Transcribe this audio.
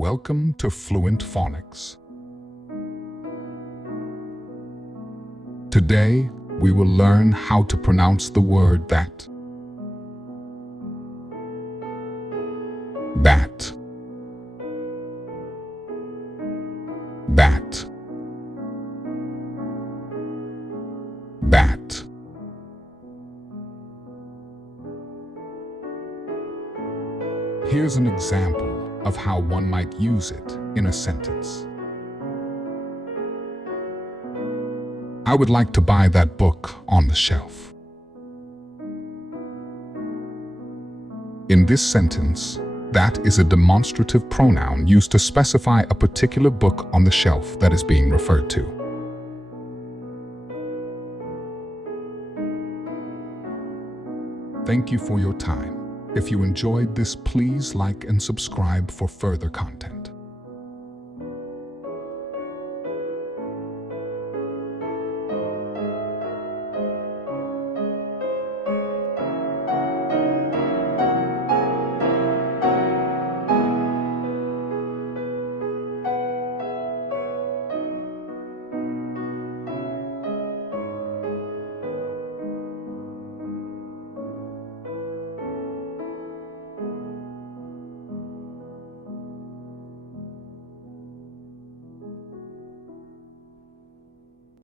Welcome to Fluent Phonics. Today, we will learn how to pronounce the word that. Bat. Bat. Bat. Here's an example of how one might use it in a sentence. I would like to buy that book on the shelf. In this sentence, that is a demonstrative pronoun used to specify a particular book on the shelf that is being referred to. Thank you for your time. If you enjoyed this, please like and subscribe for further content.